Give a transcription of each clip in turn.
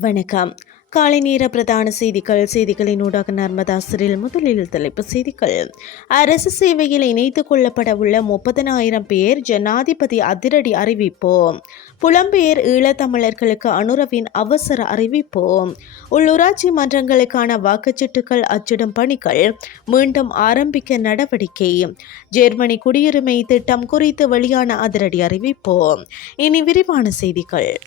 வணக்கம். காலை நேர பிரதான செய்திகள் செய்திகளின் ஊடாக நர்மதாசரில் முதலில் தலைப்பு செய்திகள். அரசு சேவையில் இணைத்துக் கொள்ளப்பட உள்ள முப்பதனாயிரம் பேர் ஜனாதிபதி அதிரடி அறிவிப்பு. புலம்பெயர் ஈழத்தமிழர்களுக்கு அனுரவின் அவசர அறிவிப்பு. உள்ளூராட்சி மன்றங்களுக்கான வாக்குச்சீட்டுகள் அச்சிடும் பணிகள் மீண்டும் ஆரம்பிக்க நடவடிக்கை. ஜெர்மனி குடியுரிமை திட்டம் குறித்து வெளியான அதிரடி அறிவிப்பு. இனி விரிவான செய்திகள்.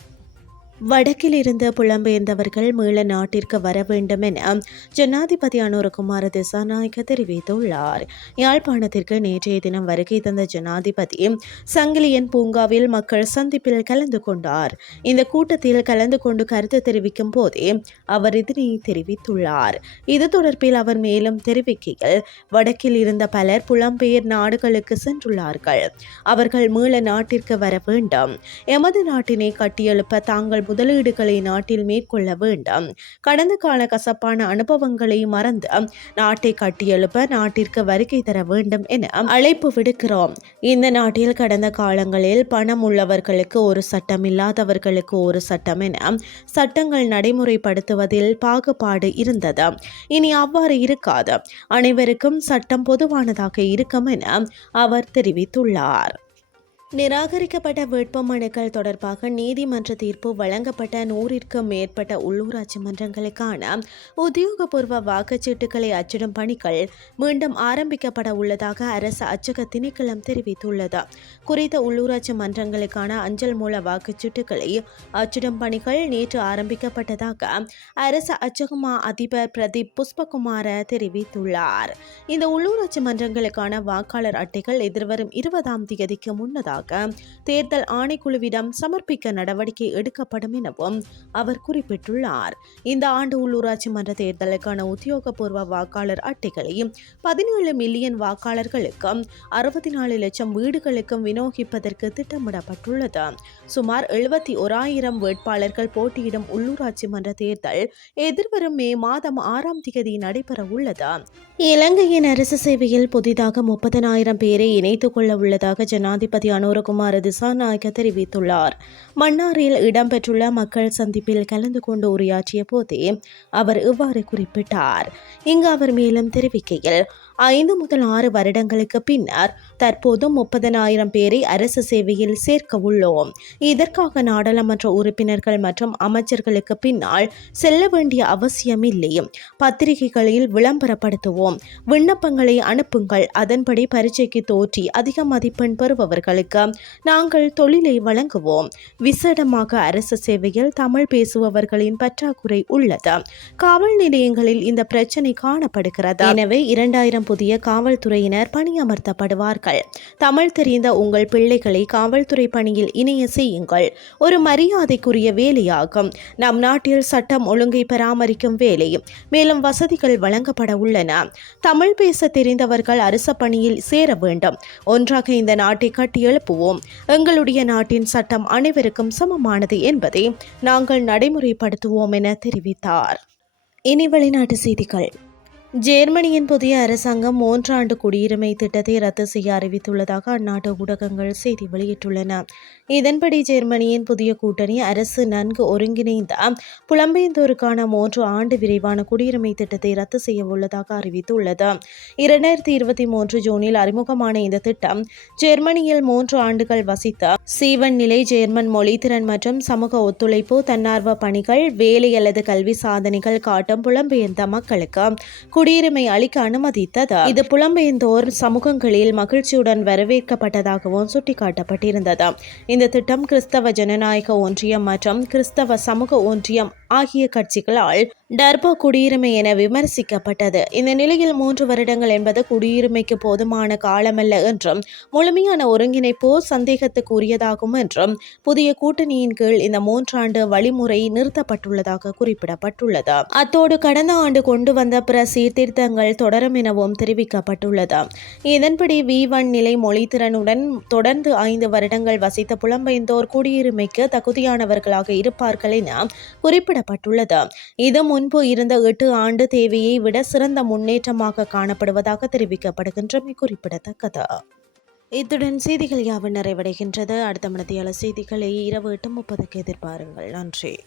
வடக்கில் இருந்து புலம்பெயர்ந்தவர்கள் மீள நாட்டிற்கு வர வேண்டும் என ஜனாதிபதி அனுரகுமார திசாநாயக்க தெரிவித்துள்ளார். யாழ்ப்பாணத்திற்கு நேற்றைய தினம் வருகை தந்த ஜனாதிபதி சங்கிலியன் பூங்காவில் மக்கள் சந்திப்பில் கலந்து கொண்டார். இந்த கூட்டத்தில் கலந்து கொண்டு கருத்து தெரிவிக்கும் போதே அவர் இதனை தெரிவித்துள்ளார். இது தொடர்பில் அவர் மேலும் தெரிவிக்கையில் வடக்கில் இருந்த பலர் புலம்பெயர் நாடுகளுக்கு சென்றுள்ளார்கள். அவர்கள் மீள நாட்டிற்கு வர வேண்டும். எமது நாட்டினை கட்டியெழுப்ப தாங்கள் முதலீடுகளை நாட்டில் மேற்கொள்ள வேண்டும். கடந்த கால கசப்பான அனுபவங்களை மறந்து நாட்டை கட்டியெழுப்ப நாட்டிற்கு வருகை தர வேண்டும் என அழைப்பு விடுக்கிறோம். இந்த நாட்டில் கடந்த காலங்களில் பணம் உள்ளவர்களுக்கு ஒரு சட்டம் இல்லாதவர்களுக்கு ஒரு சட்டம் என சட்டங்கள் நடைமுறைப்படுத்துவதில் பாகுபாடு இருந்தது. இனி அவ்வாறு இருக்காது. அனைவருக்கும் சட்டம் பொதுவானதாக இருக்கும் என அவர் தெரிவித்துள்ளார். நிராகரிக்கப்பட்ட வேட்புமனுக்கள் தொடர்பாக நீதிமன்ற தீர்ப்பு வழங்கப்பட்ட நூறிற்கும் மேற்பட்ட உள்ளூராட்சி மன்றங்களுக்கான உத்தியோகபூர்வ வாக்குச்சீட்டுகளை அச்சிடும் பணிகள் மீண்டும் ஆரம்பிக்கப்பட உள்ளதாக அரசு அச்சக திணைக்களம் தெரிவித்துள்ளது. குறித்த உள்ளூராட்சி மன்றங்களுக்கான அஞ்சல் மூல வாக்குச்சீட்டுகளை அச்சிடும் பணிகள் நேற்று ஆரம்பிக்கப்பட்டதாக அரசு அச்சகமா அதிபர் பிரதீப் புஷ்பகுமார தெரிவித்துள்ளார். இந்த உள்ளூராட்சி மன்றங்களுக்கான வாக்காளர் அட்டைகள் எதிர்வரும் இருபதாம் தேதிக்கு முன்னதாக தொடர்பாக தேர்தல் ஆணைக்குழுவிடம் சமர்ப்பிக்க நடவடிக்கை எடுக்கப்படும் எனவும் அவர் குறிப்பிட்டுள்ளார். இந்த ஆண்டு உள்ளூராட்சி மன்ற தேர்தலுக்கான உத்தியோகபூர்வ வாக்காளர் அட்டைகளை பதினேழு மில்லியன் வாக்காளர்களுக்கும் அறுபத்தி நாலு லட்சம் வீடுகளுக்கும் விநியோகிப்பதற்கு திட்டமிடப்பட்டுள்ளது. சுமார் எழுபத்தி ஓராயிரம் வேட்பாளர்கள் போட்டியிடும் உள்ளூராட்சி மன்ற தேர்தல் எதிர்வரும் மே மாதம் ஆறாம் தேதி நடைபெற உள்ளது இலங்கையின் அரசு சேவையில் புதிதாக முப்பதனாயிரம் பேரை இணைத்துக் கொள்ள உள்ளதாக ஜனாதிபதி அனு அனுரகுமார திசாநாயக்க தெரிவித்துள்ளார். மன்னாரில் இடம்பெற்றுள்ள மக்கள் சந்திப்பில் கலந்து கொண்டு உரையாற்றிய போதே அவர் இவ்வாறு குறிப்பிட்டார். இங்கு அவர் மேலும் தெரிவிக்கையில் ஐந்து முதல் ஆறு வருடங்களுக்கு பின்னர் தற்போது முப்பதனாயிரம் பேரை அரசு சேவையில் சேர்க்க உள்ளோம். இதற்காக நாடாளுமன்ற உறுப்பினர்கள் மற்றும் அமைச்சர்களுக்கு பின்னால் செல்ல வேண்டிய அவசியமில்லை. பத்திரிகைகளில் விளம்பரப்படுத்துவோம். விண்ணப்பங்களை அனுப்புங்கள். அதன்படி பரீட்சைக்கு தோற்றி அதிக மதிப்பெண் பெறுபவர்களுக்கு நாங்கள் தொழிலை வழங்குவோம். விசேடமாக அரசு சேவையில் தமிழ் பேசுபவர்களின் பற்றாக்குறை உள்ளது. காவல் நிலையங்களில் இந்த பிரச்சனை காணப்படுகிறது. எனவே இரண்டாயிரம் புதிய காவல்துறையினர் பணியமர்த்தப்படுவார்கள். தமிழ் தெரிந்த உங்கள் பிள்ளைகளை காவல்துறை பணியில் இணைய செய்யுங்கள். ஒரு மரியாதைக்குரிய வேலையாகும். நம் நாட்டில் சட்டம் ஒழுங்கை பராமரிக்கும் வேலை மேலும் வசதிகள் வழங்கப்பட உள்ளன. தமிழ் பேச தெரிந்தவர்கள் அரச பணியில் சேர வேண்டும். ஒன்றாக இந்த நாட்டை கட்டி எழுப்புவோம். எங்களுடைய நாட்டின் சட்டம் அனைவருக்கும் சமமானது என்பதை நாங்கள் நடைமுறைப்படுத்துவோம் என தெரிவித்தார். இனி வெளிநாட்டு செய்திகள். ஜெர்மனியின் புதிய அரசாங்கம் மூன்றாண்டு குடியுரிமை திட்டத்தை ரத்து செய்ய அறிவித்துள்ளதாக அந்நாட்டு ஊடகங்கள் செய்தி வெளியிட்டுள்ளன. இதன்படி ஜெர்மனியின் புதிய கூட்டணி அரசு நன்கு ஒருங்கிணைந்த புலம்பெயர்ந்தோருக்கான மூன்று ஆண்டு விரைவான குடியுரிமை திட்டத்தை ரத்து செய்ய உள்ளதாக அறிவித்துள்ளது. இரண்டாயிரத்தி இருபத்தி மூன்று ஜூனில் அறிமுகமான இந்த திட்டம் ஜெர்மனியில் மூன்று ஆண்டுகள் வசித்த சீவன் நிலை ஜெர்மன் மொழித்திறன் மற்றும் சமூக ஒத்துழைப்பு தன்னார்வ பணிகள் வேலை அல்லது கல்வி சாதனைகள் காட்டும் புலம்பெயர்ந்த மக்களுக்கு குடியுரிமை அளிக்க அனுமதித்தது. இது புலம்பெயர்ந்தோர் சமூகங்களில் மகிழ்ச்சியுடன் வரவேற்கப்பட்டதாகவும் சுட்டிக்காட்டப்பட்டிருந்தது. இந்த திட்டம் கிறிஸ்தவ ஜனநாயக ஒன்றியம் மற்றும் கிறிஸ்தவ சமூக ஒன்றியம் ஆகிய கட்சிகளால் டர்போ குடியுரிமை என விமர்சிக்கப்பட்டது. இந்த நிலையில் மூன்று வருடங்கள் என்பது குடியுரிமைக்கு போதுமான காலமல்ல என்றும் முழுமையான ஒருங்கிணைப்போ சந்தேகத்துக்குரியதாகும் என்றும் புதிய கூட்டணியின் கீழ் இந்த மூன்றாண்டு வழிமுறை நிறுத்தப்பட்டுள்ளதாக குறிப்பிடப்பட்டுள்ளது. அத்தோடு கடந்த ஆண்டு கொண்டு வந்த பிற சீர்திருத்தங்கள் தொடரும் எனவும் தெரிவிக்கப்பட்டுள்ளது. இதன்படி வி ஒன் நிலை மொழித்திறனுடன் தொடர்ந்து ஐந்து வருடங்கள் வசித்த புலம்பெயர்ந்தோர் குடியுரிமைக்கு தகுதியானவர்களாக இருப்பார்கள் என குறிப்பிட காணப்பட்டுள்ளது. இது முன்பு இருந்த எட்டு ஆண்டு தேவையை விட சிறந்த முன்னேற்றமாக காணப்படுவதாக தெரிவிக்கப்படுகின்றமை குறிப்பிடத்தக்கது. இத்துடன் செய்திகள் யாவும் நிறைவடைகின்றது. அடுத்த மனதியால செய்திகளை இரவு எட்டு முப்பதுக்கு எதிர்பாருங்கள். நன்றி.